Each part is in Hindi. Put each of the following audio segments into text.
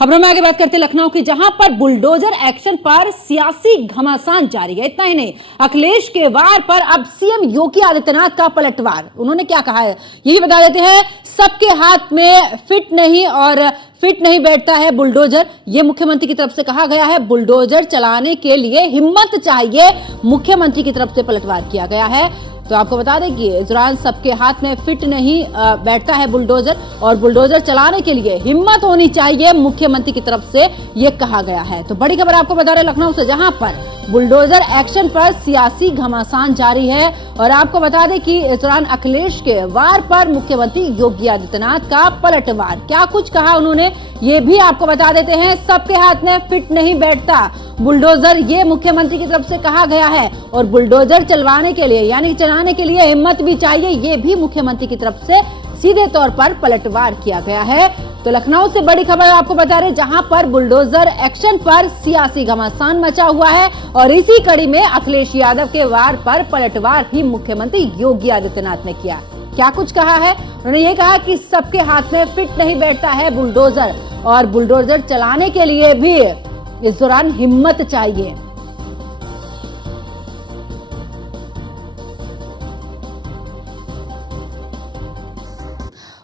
खबरों में आगे बात करते हैं लखनऊ की, जहां पर बुलडोजर एक्शन पर सियासी घमासान जारी है। इतना ही नहीं, अखिलेश के वार पर अब सीएम योगी आदित्यनाथ का पलटवार। उन्होंने क्या कहा है यही बता देते हैं। सबके हाथ में फिट नहीं बैठता है बुलडोजर, ये मुख्यमंत्री की तरफ से कहा गया है। बुलडोजर चलाने के लिए हिम्मत चाहिए, मुख्यमंत्री की तरफ से पलटवार किया गया है। तो आपको बता दें कि इस दौरान सबके हाथ में फिट नहीं बैठता है बुलडोजर, और बुलडोजर चलाने के लिए हिम्मत होनी चाहिए, मुख्यमंत्री की तरफ से यह कहा गया है। तो बड़ी खबर आपको बता रहे लखनऊ से, जहां पर बुलडोजर एक्शन पर सियासी घमासान जारी है। और आपको बता दें कि इस दौरान अखिलेश के वार पर मुख्यमंत्री योगी आदित्यनाथ का पलटवार। क्या कुछ कहा उन्होंने ये भी आपको बता देते हैं। सबके हाथ में फिट नहीं बैठता बुलडोजर, ये मुख्यमंत्री की तरफ से कहा गया है। और बुलडोजर चलवाने के लिए यानी चलाने के लिए हिम्मत भी चाहिए, ये भी मुख्यमंत्री की तरफ से सीधे तौर पर पलटवार किया गया है। तो लखनऊ से बड़ी खबर आपको बता रहे, जहां पर बुलडोजर एक्शन पर सियासी घमासान मचा हुआ है। और इसी कड़ी में अखिलेश यादव के वार पर पलटवार भी मुख्यमंत्री योगी आदित्यनाथ ने किया। क्या कुछ कहा है उन्होंने, ये कहा कि सबके हाथ में फिट नहीं बैठता है बुलडोजर, और बुलडोजर चलाने के लिए भी इस दौरान हिम्मत चाहिए।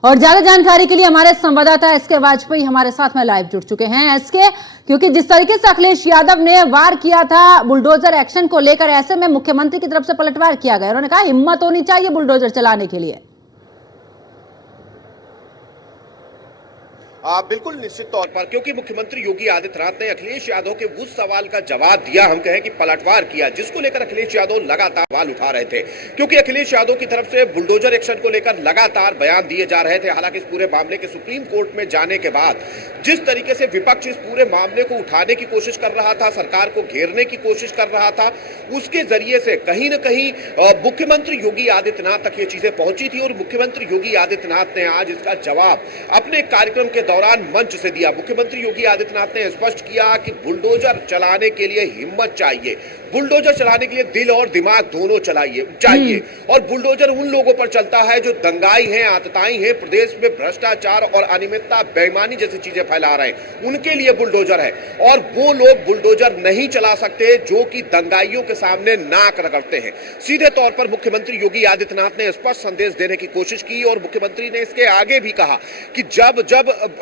और ज्यादा जानकारी के लिए हमारे संवाददाता एसके वाजपेयी हमारे साथ में लाइव जुड़ चुके हैं। एसके, क्योंकि जिस तरीके से अखिलेश यादव ने वार किया था बुलडोजर एक्शन को लेकर, ऐसे में मुख्यमंत्री की तरफ से पलटवार किया गया। उन्होंने कहा हिम्मत होनी चाहिए बुलडोजर चलाने के लिए। बिल्कुल निश्चित तौर पर, क्योंकि मुख्यमंत्री योगी आदित्यनाथ ने अखिलेश यादव के उस सवाल का जवाब दिया, हम कहें कि पलटवार किया, जिसको लेकर अखिलेश यादव लगातार सवाल उठा रहे थे। क्योंकि अखिलेश यादव की तरफ से बुलडोजर एक्शन को लेकर लगातार बयान दिए जा रहे थे। हालांकि इस पूरे मामले के सुप्रीम कोर्ट में जाने के बाद जिस तरीके से विपक्ष इस पूरे मामले को उठाने की कोशिश कर रहा था, सरकार को घेरने की कोशिश कर रहा था, उसके जरिए से कहीं ना कहीं मुख्यमंत्री योगी आदित्यनाथ तक ये चीजें पहुंची थी। और मुख्यमंत्री योगी आदित्यनाथ ने आज इसका जवाब अपने कार्यक्रम के दौरान मंच से दिया। मुख्यमंत्री योगी आदित्यनाथ ने स्पष्ट किया कि बुलडोजर चलाने के लिए हिम्मत चाहिए, बुलडोजर चलाने के लिए दिल और दिमाग दोनों चाहिए। और बुलडोजर उन लोगों पर चलता है जो दंगाई हैं, आतताई हैं, प्रदेश में भ्रष्टाचार और अनियमितता, बेईमानी जैसी चीजें फैला रहे हैं, उनके लिए बुलडोजर है। और वो लोग बुलडोजर नहीं चला सकते जो कि दंगाइयों के सामने नाक रगड़ते हैं। सीधे तौर पर मुख्यमंत्री योगी आदित्यनाथ ने स्पष्ट संदेश देने की कोशिश की। और मुख्यमंत्री ने इसके आगे भी कहा कि जब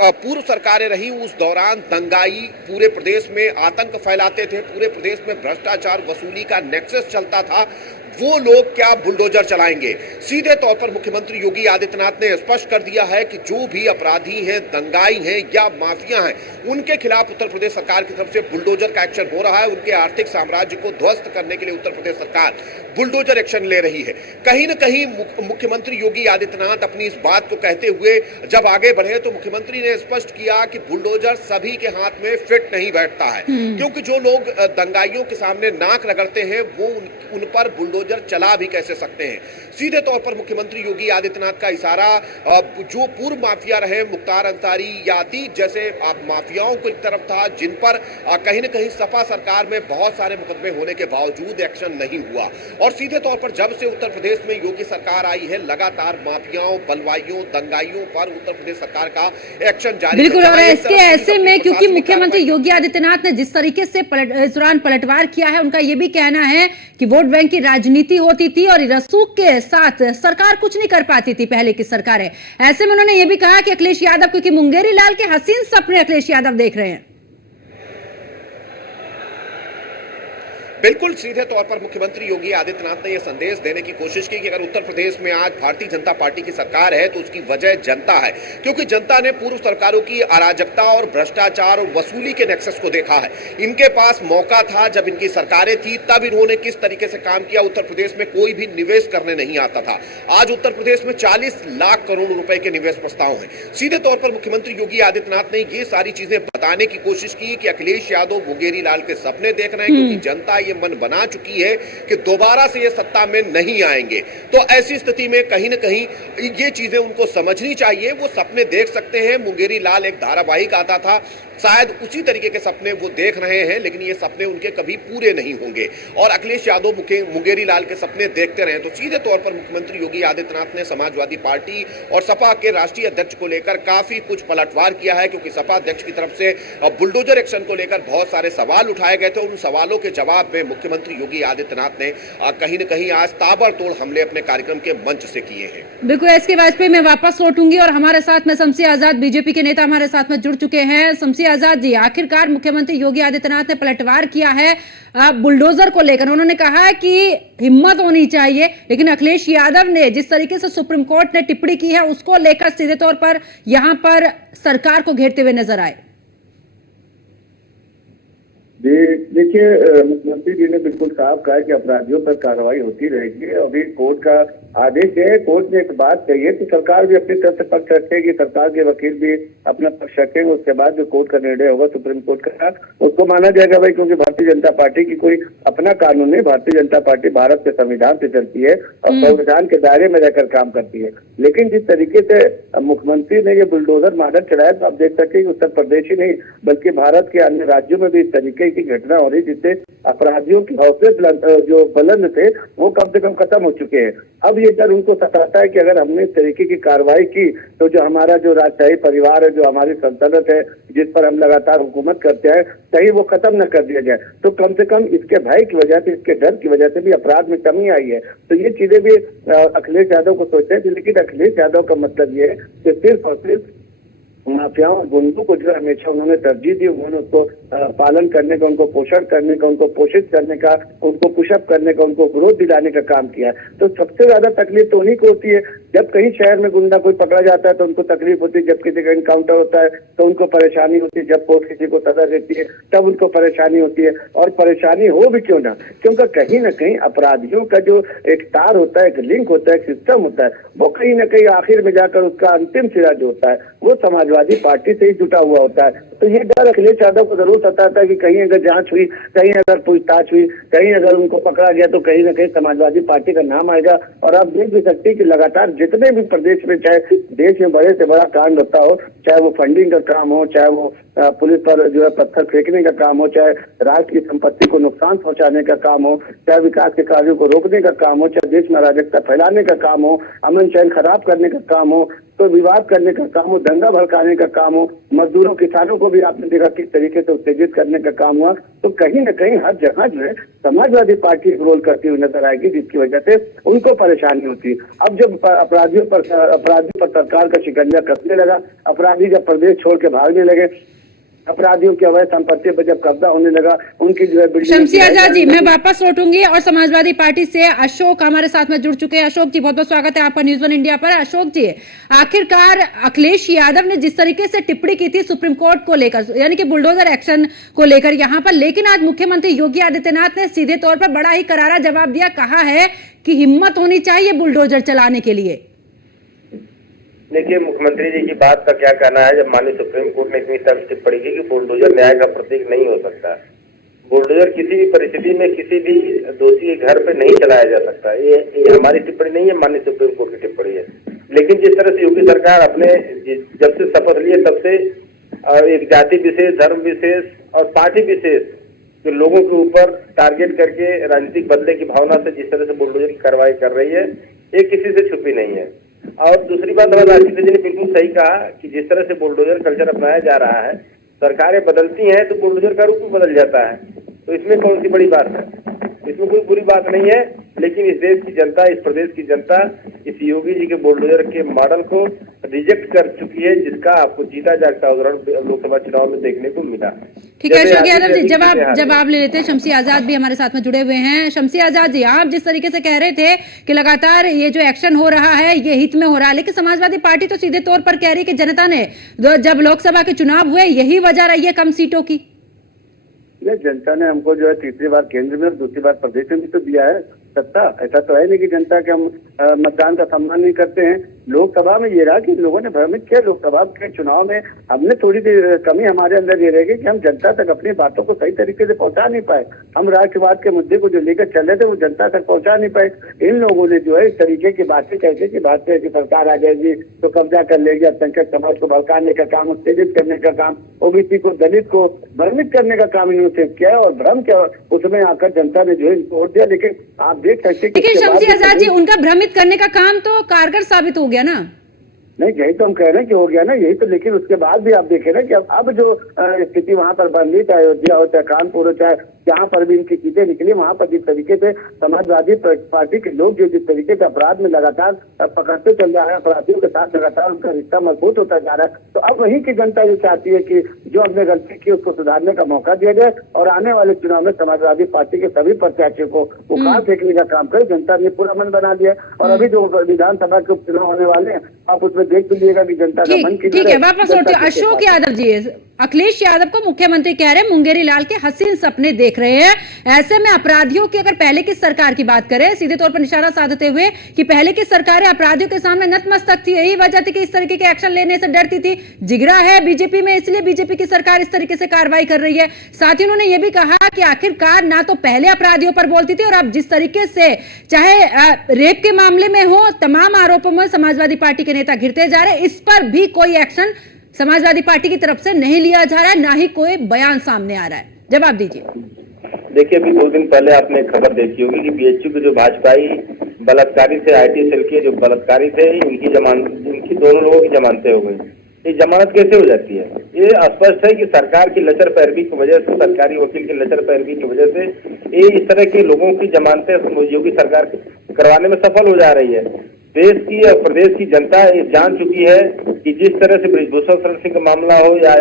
पूर्व सरकारें रही, उस दौरान दंगाई पूरे प्रदेश में आतंक फैलाते थे, पूरे प्रदेश में भ्रष्टाचार वसूली का नेक्सस चलता था, वो लोग क्या बुलडोजर चलाएंगे। सीधे तौर पर मुख्यमंत्री योगी आदित्यनाथ ने स्पष्ट कर दिया है कि जो भी अपराधी हैं, दंगाई हैं या माफिया हैं, उनके खिलाफ उत्तर प्रदेश सरकार की तरफ से बुलडोजर का एक्शन हो रहा है। उनके आर्थिक साम्राज्य को ध्वस्त करने के लिए उत्तर प्रदेश सरकार बुलडोजर एक्शन ले रही है। कहीं ना कहीं मुख्यमंत्री योगी आदित्यनाथ अपनी इस बात को कहते हुए जब आगे बढ़े, तो मुख्यमंत्री ने स्पष्ट किया कि बुलडोजर सभी के हाथ में फिट नहीं बैठता है, क्योंकि जो लोग दंगाइयों के सामने नाक रगड़ते हैं, वो उन पर बुलडोजर चला भी कैसे सकते हैं। सीधे तौर पर मुख्यमंत्री योगी आदित्यनाथ का इशारा जो पूर्व माफिया रहे, मुख्तार अंसारी या अतीत जैसे माफियाओं की तरफ था, जिन पर कहीं न कहीं सपा सरकार में बहुत सारे मुकदमे होने के बावजूद एक्शन नहीं हुआ। और सीधे तौर पर जब से उत्तर प्रदेश में योगी सरकार आई है, लगातार माफियाओं, बलवाइयों, दंगाइयों पर उत्तर प्रदेश सरकार का एक्शन जारी। बिल्कुल, और इसके ऐसे में क्योंकि मुख्यमंत्री योगी आदित्यनाथ ने जिस तरीके से इस दौरान पलटवार किया है, उनका यह भी कहना है कि वोट बैंक की राजनीति होती थी और रसूख के साथ सरकार कुछ नहीं कर पाती थी पहले की सरकारें। ऐसे में उन्होंने यह भी कहा कि अखिलेश यादव, क्योंकि मुंगेरी लाल के हसीन सपने अखिलेश यादव देख रहे हैं। बिल्कुल सीधे तौर पर मुख्यमंत्री योगी आदित्यनाथ ने यह संदेश देने की कोशिश की कि अगर उत्तर प्रदेश में आज भारतीय जनता पार्टी की सरकार है, तो उसकी वजह जनता है, क्योंकि जनता ने पूर्व सरकारों की अराजकता और भ्रष्टाचार और वसूली के नेक्सस को देखा है। इनके पास मौका था, जब इनकी सरकारें थी तब इन्होंने किस तरीके से काम किया। उत्तर प्रदेश में कोई भी निवेश करने नहीं आता था। आज उत्तर प्रदेश में 40 लाख करोड़ रुपए के निवेश प्रस्ताव हैं। सीधे तौर पर मुख्यमंत्री योगी आदित्यनाथ ने ये सारी चीजें बताने की कोशिश की कि अखिलेश यादव मुंगेरी लाल के सपने देख रहे हैं, क्योंकि जनता ये ये मन बना चुकी है कि दोबारा से ये सत्ता में नहीं आएंगे। तो ऐसी स्थिति में कहीं ना कहीं ये चीजें उनको समझनी चाहिए। वो सपने देख सकते हैं, मुंगेरी लाल एक धारावाहिक आता था, शायद उसी तरीके के सपने वो देख रहे हैं, लेकिन ये सपने उनके कभी पूरे नहीं होंगे। और अखिलेश यादव मुंगेरी लाल के सपने देखते रहे तो सीधे तौर पर मुख्यमंत्री योगी आदित्यनाथ ने समाजवादी पार्टी और सपा के राष्ट्रीय अध्यक्ष को लेकर काफी कुछ पलटवार किया है, क्योंकि सपा अध्यक्ष की तरफ से बुलडोजर एक्शन को लेकर बहुत सारे सवाल उठाए गए थे। उन सवालों के जवाब में मुख्यमंत्री योगी आदित्यनाथ ने कहीं न कहीं आज ताबड़तोड़ हमले अपने कार्यक्रम के मंच से किए हैं। बिल्कुल एसके वाजपेयी, मैं वापस लौटूंगी और हमारे साथ में शमसी आजाद बीजेपी के नेता हमारे साथ में जुड़ चुके हैं। शमसी आजाद जी, आखिरकार मुख्यमंत्री योगी आदित्यनाथ ने पलटवार किया है बुलडोजर को लेकर। उन्होंने कहा है कि हिम्मत होनी चाहिए, लेकिन अखिलेश यादव ने जिस तरीके से सुप्रीम कोर्ट ने टिप्पणी की है उसको लेकर सीधे तौर पर यहां पर सरकार को घेरते हुए नजर आए। देखिए, मुख्यमंत्री जी ने बिल्कुल साफ कहा कि अपराधियों पर कार्रवाई होती रहेगी। अभी कोर्ट का आदेश है, कोर्ट ने एक बात कही है कि सरकार भी अपनी तरफ से पक्ष रखेगी, सरकार के वकील भी अपना पक्ष रखेंगे, उसके बाद जो कोर्ट का निर्णय होगा सुप्रीम कोर्ट का उसको माना जाएगा भाई, क्योंकि भारतीय जनता पार्टी की कोई अपना कानून नहीं, भारतीय जनता पार्टी भारत के संविधान से चलती है और संविधान के दायरे में रहकर काम करती है। लेकिन जिस तरीके से मुख्यमंत्री ने ये बुलडोजर मॉडल चलाया तो आप देख सकते हैं उत्तर प्रदेश ही नहीं बल्कि भारत के अन्य राज्यों में भी इस तरीके की घटना हो रही, जिससे अपराधियों के हौसले जो बुलंद थे वो कम से कम खत्म हो चुके हैं। अब ये डर उनको सताता है कि अगर हमने इस तरीके की कार्रवाई की तो जो हमारा जो राजशाही परिवार है, जो हमारी सल्तनत है, जिस पर हम लगातार हुकूमत करते हैं, कहीं वो खत्म न कर दिया जाए। तो कम से कम इसके भय की वजह से, इसके डर की वजह से भी अपराध में कमी आई है। तो ये चीजें भी अखिलेश यादव को सोचते हैं। लेकिन अखिलेश यादव का मतलब ये है कि सिर्फ और सिर्फ माफियाओं और गुंडों को जो हमेशा उन्होंने तरजीह दी, उन्होंने उसको पालन करने का, उनको पोषण करने का, उनको पोषित करने का, उनको पुशअप करने का, उनको ग्रोथ दिलाने का काम किया। तो सबसे ज्यादा तकलीफ तो उन्हीं को होती है। जब कहीं शहर में गुंडा कोई पकड़ा जाता है तो उनको तकलीफ होती है, जब किसी का इनकाउंटर होता है तो उनको परेशानी होती है, जब कोर्ट किसी को सजा देती है तब उनको परेशानी होती है। और परेशानी हो भी क्यों ना, क्योंकि कहीं ना कहीं अपराधियों का जो एक तार होता है, एक लिंक होता है, एक सिस्टम होता है, वो कहीं ना कहीं आखिर में जाकर उसका अंतिम सिरा जो होता है वो समाजवादी पार्टी से ही जुटा हुआ होता है। तो ये डर अखिलेश यादव को जरूर सताता है कि कहीं अगर जांच हुई, कहीं अगर पूछताछ हुई, कहीं अगर उनको पकड़ा गया तो कहीं ना कहीं समाजवादी पार्टी का नाम आएगा। और आप देख भी सकते हैं कि लगातार जितने भी प्रदेश में, चाहे देश में बड़े से बड़ा कांड होता हो, चाहे वो फंडिंग का काम हो, चाहे वो पुलिस पर जो है पत्थर फेंकने का काम हो, चाहे राज्य की संपत्ति को नुकसान पहुंचाने का काम हो, चाहे विकास के कार्यों को रोकने का काम हो, चाहे देश में अराजकता फैलाने का काम हो, अमन चैन खराब करने का काम हो, तो विवाद करने का काम हो, दंगा भड़काने का काम हो, मजदूरों किसानों को भी आपने देखा किस तरीके से उत्तेजित करने का काम हुआ। तो कहीं ना कहीं हर जगह जो है समाजवादी पार्टी एक रोल करती हुई नजर आएगी, जिसकी वजह से उनको परेशानी होती है। अब जब अपराधियों पर सरकार का शिकंजा कसने लगा, अपराधी जब प्रदेश छोड़ के भागने लगे, अपराधियों की अवैध संपत्ति पर जब कब्जा होने लगा, उनकी जो है शमसी आजाद जी, मैं वापस लौटूंगी और समाजवादी पार्टी से अशोक हमारे साथ में जुड़ चुके हैं। अशोक जी, बहुत बहुत स्वागत है आपका न्यूज़ वन इंडिया पर। अशोक जी, आखिरकार अखिलेश यादव ने जिस तरीके से टिप्पणी की थी सुप्रीम कोर्ट को लेकर, यानी कि बुलडोजर एक्शन को लेकर यहाँ पर, लेकिन आज मुख्यमंत्री योगी आदित्यनाथ ने सीधे तौर पर बड़ा ही करारा जवाब दिया, कहा है कि हिम्मत होनी चाहिए बुलडोजर चलाने के लिए। देखिए, मुख्यमंत्री जी की बात का क्या कहना है, जब माननीय सुप्रीम कोर्ट ने इतनी सख्त टिप्पणी की कि बुलडोजर न्याय का प्रतीक नहीं हो सकता। बुलडोजर किसी भी परिस्थिति में किसी भी दोषी के घर पे नहीं चलाया जा सकता। ये हमारी टिप्पणी नहीं है, माननीय सुप्रीम कोर्ट की टिप्पणी है। लेकिन जिस तरह से योगी सरकार अपने जब से शपथ लिए तब से एक जाति विशेष, धर्म विशेष और पार्टी विशेष जो लोगों के ऊपर टारगेट करके राजनीतिक बदले की भावना से जिस तरह से बुलडोजर की कार्रवाई कर रही है, ये किसी से छुपी नहीं है। और दूसरी बात, हमारे राष्ट्रपति जी ने बिल्कुल सही कहा कि जिस तरह से बुलडोजर कल्चर अपनाया जा रहा है, सरकारें बदलती हैं तो बुलडोजर का रूप भी बदल जाता है। तो इसमें कौन सी बड़ी बात है, इसमें कोई बुरी बात नहीं है। लेकिन इस देश की जनता, इस प्रदेश की जनता इस योगी जी के बुलडोजर के मॉडल को रिजेक्ट कर चुकी है, जिसका आपको जीता जागता उदाहरण लोकसभा चुनाव में देखने को मिला। ठीक है अशोक यादव जी, जवाब ले लेते हैं। शमसी आजाद भी हमारे साथ में जुड़े हुए हैं। शमसी आजाद जी, आप जिस तरीके से कह रहे थे कि लगातार ये जो एक्शन हो रहा है ये हित में हो रहा है, लेकिन समाजवादी पार्टी तो सीधे तौर पर कह रही है कि जनता ने जब लोकसभा के चुनाव हुए यही वजह रही है कम सीटों की। जनता ने हमको जो है तीसरी बार केंद्र में और दूसरी बार प्रदेश में भी तो दिया है सत्ता। ऐसा तो है नहीं कि जनता के हम मतदान का सम्मान नहीं करते हैं। लोकसभा में ये रहा कि लोगों ने भ्रमित किया। लोकसभा के चुनाव में हमने थोड़ी सी कमी हमारे अंदर ये रह गई कि हम जनता तक अपनी बातों को सही तरीके से पहुंचा नहीं पाए। हम राष्ट्रवाद के मुद्दे को जो लेकर चल रहे थे वो जनता तक पहुंचा नहीं पाए। इन लोगों ने जो है इस तरीके की बातें कहते कि बात है कि सरकार आ जाएगी तो कब्जा कर लेगी, अल्पसंख्यक समाज को भड़काने का काम, उत्तेजित करने का काम, ओबीसी को, दलित को भ्रमित करने का काम इन्होंने किया और भ्रम किया। उसमें आकर जनता ने जो है इनको वोट दिया। लेकिन आप देख सकते लेकिन शम्सी आजाद जी, उनका भ्रमित करने का काम तो कारगर साबित हो गया ना। नहीं, यही तो हम कह रहे हैं कि हो गया ना, यही तो। लेकिन उसके बाद भी आप देखें ना कि अब जो स्थिति वहां पर बन रही, चाहे अयोध्या हो, चाहे कानपुर हो, चाहे जहां पर भी इनकी चीजें निकली, वहां पर जिस तरीके से समाजवादी पार्टी के लोग जो जिस तरीके से अपराध में लगातार पकड़ते चल रहा है, अपराधियों के साथ लगातार उनका रिश्ता मजबूत होता जा रहा है, तो अब वहीं की जनता ये चाहती है कि जो हमने गलती की उसको सुधारने का मौका दिया जाए और आने वाले चुनाव में समाजवादी पार्टी के सभी प्रत्याशियों को उखाड़ फेंकने का काम करे। जनता ने पूरा मन बना दिया और अभी जो विधानसभा के उपचुनाव होने वाले हैं, आप उसमें देख लीजिएगा कि जनता का मन ठीक है, वापस लौटते हैं। अशोक यादव जी, अखिलेश यादव को मुख्यमंत्री कह रहे हैं मुंगेरी लाल के हसीन सपने देख रहे हैं। ऐसे में अपराधियों की, अगर पहले की सरकार की बात करें, सीधे तौर पर निशाना साधते हुए कि पहले की सरकारें अपराधियों के सामने नतमस्तक थी, यही वजह थी कि इस तरीके के एक्शन लेने से डरती थी। जिगरा है बीजेपी में, इसलिए बीजेपी की सरकार इस तरीके से कार्रवाई कर रही है। साथ ही उन्होंने यह भी कहा कि आखिरकार ना तो पहले अपराधियों पर बोलती थी और अब जिस तरीके से चाहे रेप के मामले में हो, तमाम आरोपों में समाजवादी पार्टी के नेता घिरते जा रहे हैं, इस पर भी कोई एक्शन समाजवादी पार्टी की तरफ से नहीं लिया जा रहा है, ना ही कोई बयान सामने आ रहा है। जवाब दीजिए। देखिए, अभी 2 दिन पहले आपने खबर देखी होगी कि बीएचयू के जो भाजपाई बलात्कारी थे, आईटी सेल के जो बलात्कारी थे, इनकी दोनों लोगों की जमानतें हो गई। ये जमानत कैसे हो जाती है? ये स्पष्ट है कि सरकार की लचर पैरवी की वजह से, सरकारी वकील की लचर पैरवी की वजह से ये इस तरह के लोगों की जमानतें योगी सरकार करवाने में सफल हो जा रही है। देश की और प्रदेश की जनता ये जान चुकी है कि जिस तरह से बृजभूषण शरण सिंह का मामला हो या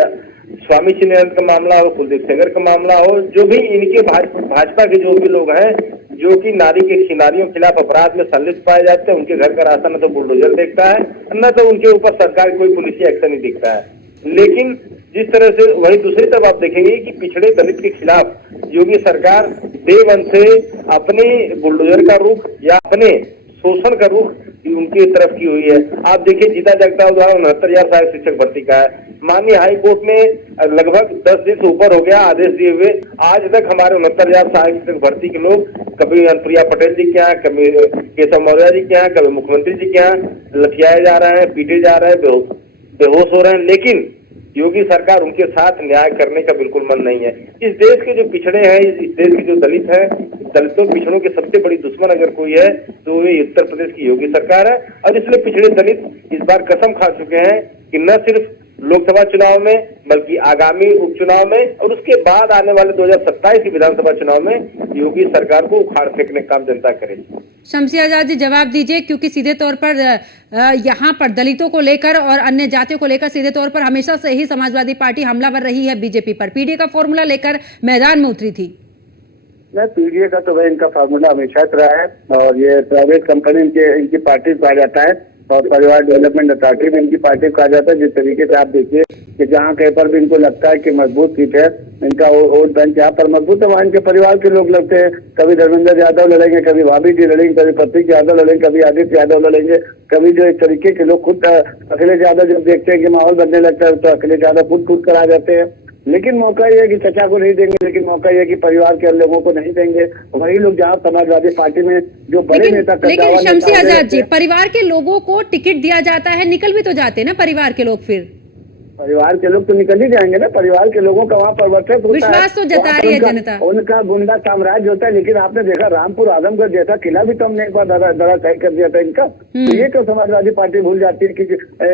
स्वामी चिन्मयानंद का मामला हो, कुलदीप सेंगर का मामला हो, जो भी इनके भाजपा के जो भी लोग हैं जो कि नारियों के खिलाफ अपराध में संलिप्त पाए जाते हैं, उनके घर का रास्ता न तो बुलडोजर देखता है, न तो उनके ऊपर सरकार कोई पुलिस एक्शन नहीं दिखता है। लेकिन जिस तरह से, वहीं दूसरी तरफ आप देखेंगे कि पिछड़े दलित के खिलाफ योगी सरकार डे वन से अपने बुलडोजर का रुख या अपने शोषण का रुख उनकी तरफ की हुई है। आप देखिए, जीता जगताप द्वारा 69,000 सहायक शिक्षक भर्ती का है। माननीय हाई कोर्ट ने लगभग 10 दिन से ऊपर हो गया आदेश दिए हुए, आज तक हमारे 69,000 सहायक शिक्षक भर्ती के लोग कभी अनुप्रिया पटेल जी के यहाँ, कभी केशव मौर्य जी के यहाँ, कभी मुख्यमंत्री जी के यहाँ लठियाए जा रहे हैं, पीटे जा रहे हैं, बेहोश हो रहे हैं। लेकिन योगी सरकार उनके साथ न्याय करने का बिल्कुल मन नहीं है। इस देश के जो पिछड़े हैं, इस देश के जो दलित हैं, दलितों पिछड़ों के सबसे बड़ी दुश्मन अगर कोई है तो ये उत्तर प्रदेश की योगी सरकार है। और इसलिए पिछड़े दलित इस बार कसम खा चुके हैं कि न सिर्फ लोकसभा चुनाव में बल्कि आगामी उपचुनाव में और उसके बाद आने वाले 2027 की विधानसभा चुनाव में योगी सरकार को उखाड़ फेंकने का काम जनता करेगी। शम्सी आजाद जी, जवाब दीजिए, क्योंकि सीधे तौर पर यहाँ पर दलितों को लेकर और अन्य जातियों को लेकर सीधे तौर पर हमेशा से ही समाजवादी पार्टी हमलावर रही है बीजेपी पर। पीडीए का फॉर्मूला लेकर मैदान में उतरी थी। पीडीए का तो भाई इनका फार्मूला हमेशा रहा है और ये प्राइवेट कंपनी इनकी पार्टी कहा जाता है और परिवार डेवलपमेंट अथॉरिटी में इनकी पार्टी कहा जाता है। जिस तरीके से आप देखिए कि जहाँ कहीं पर भी इनको लगता है कि मजबूत सीट है, इनका वोट बैंक जहाँ पर मजबूत है वहाँ इनके परिवार के लोग लड़ते हैं। कभी धर्मेंद्र यादव लड़ेंगे, कभी भाभी जी लड़ेंगे, कभी प्रतीक यादव लड़ेंगे, कभी आदित्य यादव लड़ेंगे, कभी जो इस तरीके के लोग खुद अखिलेश यादव जब देखते हैं कि माहौल बनने लगता है तो अखिलेश यादव खुद करा जाते हैं। लेकिन मौका ये है कि चचा को नहीं देंगे, लेकिन मौका ये है कि परिवार के लोगों को नहीं देंगे। वही लोग जहाँ समाजवादी पार्टी में जो बड़े नेता, लेकिन शम्सी आजाद जी, परिवार के लोगों को टिकट दिया जाता है, निकल भी तो जाते हैं ना परिवार के लोग। फिर परिवार के लोग तो निकल ही जाएंगे ना, परिवार के लोगों का वहाँ पर वर्चस्व होता है, विश्वास तो जता रही है जनता, उनका गुंडा साम्राज्य होता है। लेकिन आपने देखा रामपुर आजमगढ़ जैसा किला भी तो हमने एक बार धराशायी कर दिया था इनका। तो ये तो समाजवादी पार्टी भूल जाती है कि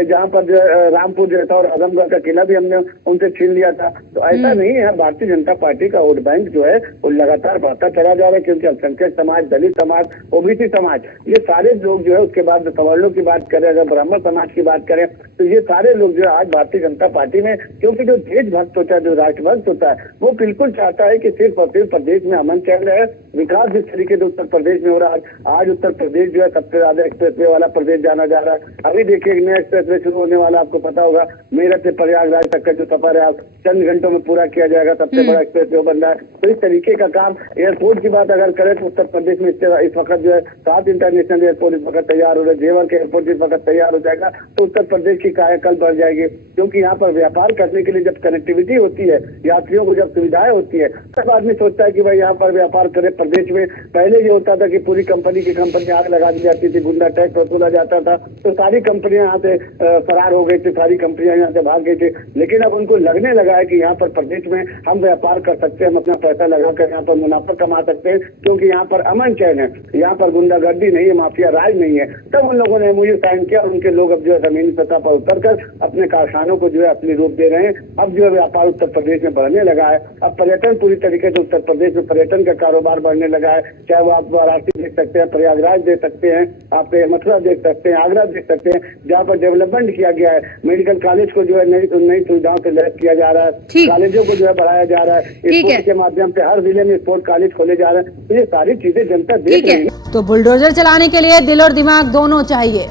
जहाँ पर रामपुर जैसा और आजमगढ़ का किला भी हमने उनसे छीन लिया था। तो ऐसा नहीं है। भारतीय जनता पार्टी का वोट बैंक जो है वो लगातार बढ़ता चला जा रहा है, क्योंकि अल्पसंख्यक समाज, दलित समाज, ओबीसी समाज, ये सारे लोग जो है, उसके बाद सवर्णों की बात करें, अगर ब्राह्मण समाज की बात करें, तो ये सारे लोग जो है आज भारतीय जनता पार्टी में, क्योंकि जो देशभक्त होता है, जो राष्ट्रभक्त होता है, वो बिल्कुल चाहता है कि सिर्फ और सिर्फ प्रदेश में अमन चल रहे, विकास जिस तरीके से उत्तर प्रदेश में हो रहा है, आज उत्तर प्रदेश जो है सबसे ज्यादा एक्सप्रेसवे वाला प्रदेश जाना जा रहा है। अभी देखिए एक नया एक्सप्रेसवे शुरू होने वाला, आपको पता होगा, मेरठ से प्रयागराज तक का जो सफर है आप चंद घंटों में पूरा किया जाएगा, सबसे बड़ा एक्सप्रेसवे बन रहा है। तो इस तरीके का काम, एयरपोर्ट की बात अगर करें तो उत्तर प्रदेश में इस वक्त जो है 7 इंटरनेशनल एयरपोर्ट इस वक्त तैयार हो रहे हैं, जेवर के एयरपोर्ट इस वक्त तैयार हो जाएगा। तो उत्तर प्रदेश की कायाकल्प बढ़ जाएगी, क्योंकि यहाँ पर व्यापार करने के लिए जब कनेक्टिविटी होती है, यात्रियों को जब सुविधाएं होती है, तब आदमी सोचता है कि भाई यहाँ पर व्यापार करे। प्रदेश में पहले ये होता था कि पूरी कंपनी की कंपनी आग लगा दी जाती थी, गुंडा टैक्स वसूला जाता था, तो सारी कंपनियां यहाँ से फरार हो गई थी, सारी कंपनियां यहाँ से भाग गई थी। लेकिन अब उनको लगने लगा है कि यहाँ पर प्रदेश में हम व्यापार कर सकते हैं, हम अपना पैसा लगाकर यहाँ पर मुनाफा कमा सकते हैं, क्योंकि यहाँ पर अमन चैन है, यहाँ पर गुंडागर्दी नहीं है, माफिया राज नहीं है। तब उन लोगों ने मुझे साइन किया और उनके लोग अब जो है जमीनी सतह पर उतरकर अपने कारखानों को जो है असली रूप दे रहे हैं। अब जो है व्यापार उत्तर प्रदेश में बढ़ने लगा है। अब पर्यटन पूरी तरीके से उत्तर प्रदेश में पर्यटन का कारोबार बढ़ने लगा है। चाहे वो आप वाराणसी देख सकते हैं, प्रयागराज देख सकते हैं, आप मथुरा देख सकते हैं, आगरा देख सकते हैं, जहाँ पर डेवलपमेंट किया गया है। मेडिकल कॉलेज को जो है नई सुविधाओं से लैस किया जा रहा है, कॉलेजों को जो है बढ़ाया जा रहा है, स्पोर्ट्स के माध्यम से हर जिले में स्पोर्ट्स कॉलेज खोले जा रहे हैं। तो ये सारी चीजें जनता देख रही है। तो बुलडोजर चलाने के लिए दिल और दिमाग दोनों चाहिए।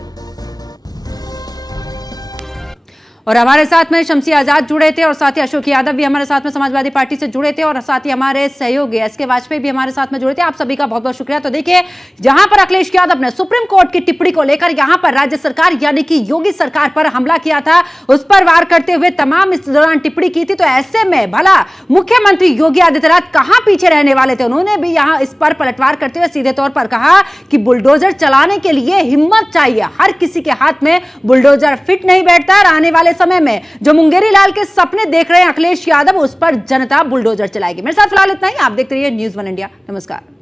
और हमारे साथ में शमसी आजाद जुड़े थे और साथ ही अशोक यादव भी हमारे साथ में समाजवादी पार्टी से जुड़े थे और साथ ही हमारे सहयोगी एसके वाजपेयी भी हमारे साथ में जुड़े थे। आप सभी का बहुत बहुत शुक्रिया। तो देखिए, जहां पर अखिलेश यादव ने सुप्रीम कोर्ट की टिप्पणी को लेकर यहां पर राज्य सरकार यानी कि योगी सरकार पर हमला किया था, उस पर वार करते हुए तमाम इस दौरान टिप्पणी की थी, तो ऐसे में भला मुख्यमंत्री योगी आदित्यनाथ कहां पीछे रहने वाले थे। उन्होंने भी यहां इस पर पलटवार करते हुए सीधे तौर पर कहा कि बुलडोजर चलाने के लिए हिम्मत चाहिए, हर किसी के हाथ में बुलडोजर फिट नहीं बैठता। और आने वाले समय में जो मुंगेरी लाल के सपने देख रहे हैं अखिलेश यादव, उस पर जनता बुलडोजर चलाएगी। मेरे साथ फिलहाल इतना ही। आप देखते रहिए न्यूज़ 1 इंडिया। नमस्कार।